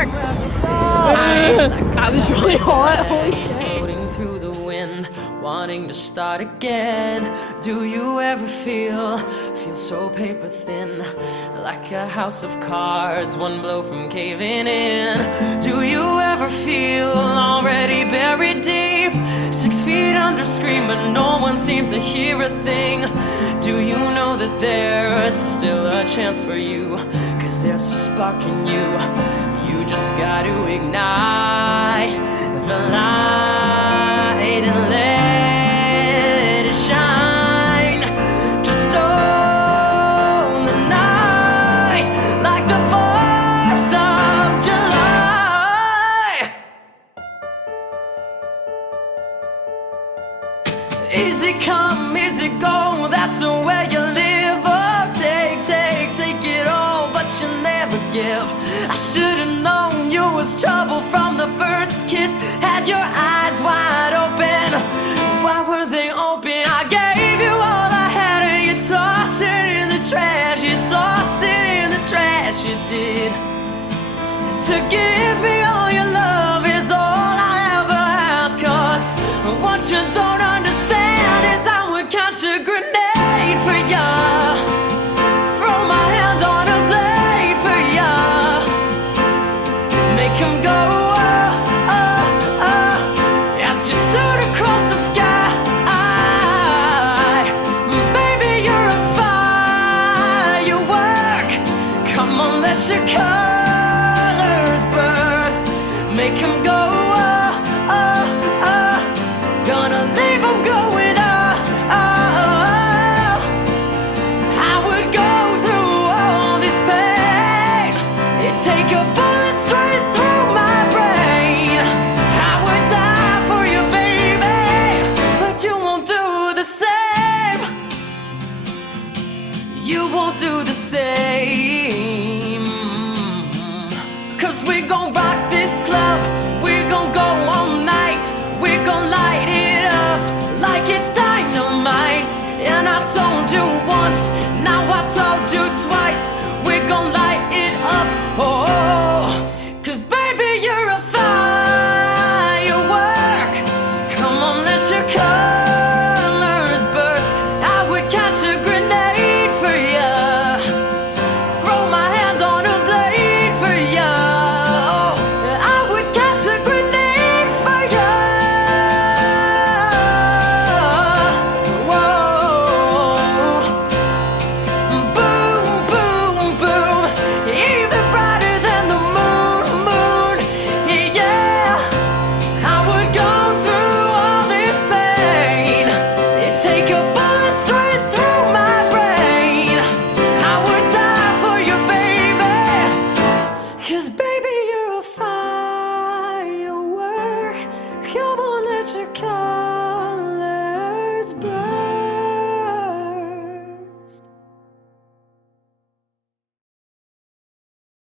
Sparks. That was really hot. Holy shit. Floating through the wind, wanting to start again. Do you ever feel so paper thin, like a house of cards, one blow from caving in? Do you ever feel already buried deep, 6 feet under, screaming, no one seems to hear a thing? Do you know that there is still a chance for you? 'Cause there's a spark in you. You just got to ignite the light and let it shine. Just own the night like the 4th of July. Easy come, easy go, that's the way you live. Oh, take it all, but you never give. I should've known you was trouble from the first kiss. Had your eyes wide open, why were they open? I gave you all I had and you tossed it in the trash. You tossed it in the trash, you did. To give me all your love is all I ever ask. 'Cause what you don't understand is I would catch a grenade for ya, throw my hand on a blade for ya, make him go oh, oh, oh, as you shoot across the sky. Baby, you're a firework, come on, let your colors burst, make him go oh, oh, oh, gonna leave him going oh, oh, oh. I would go through all this pain, it'd take a bullet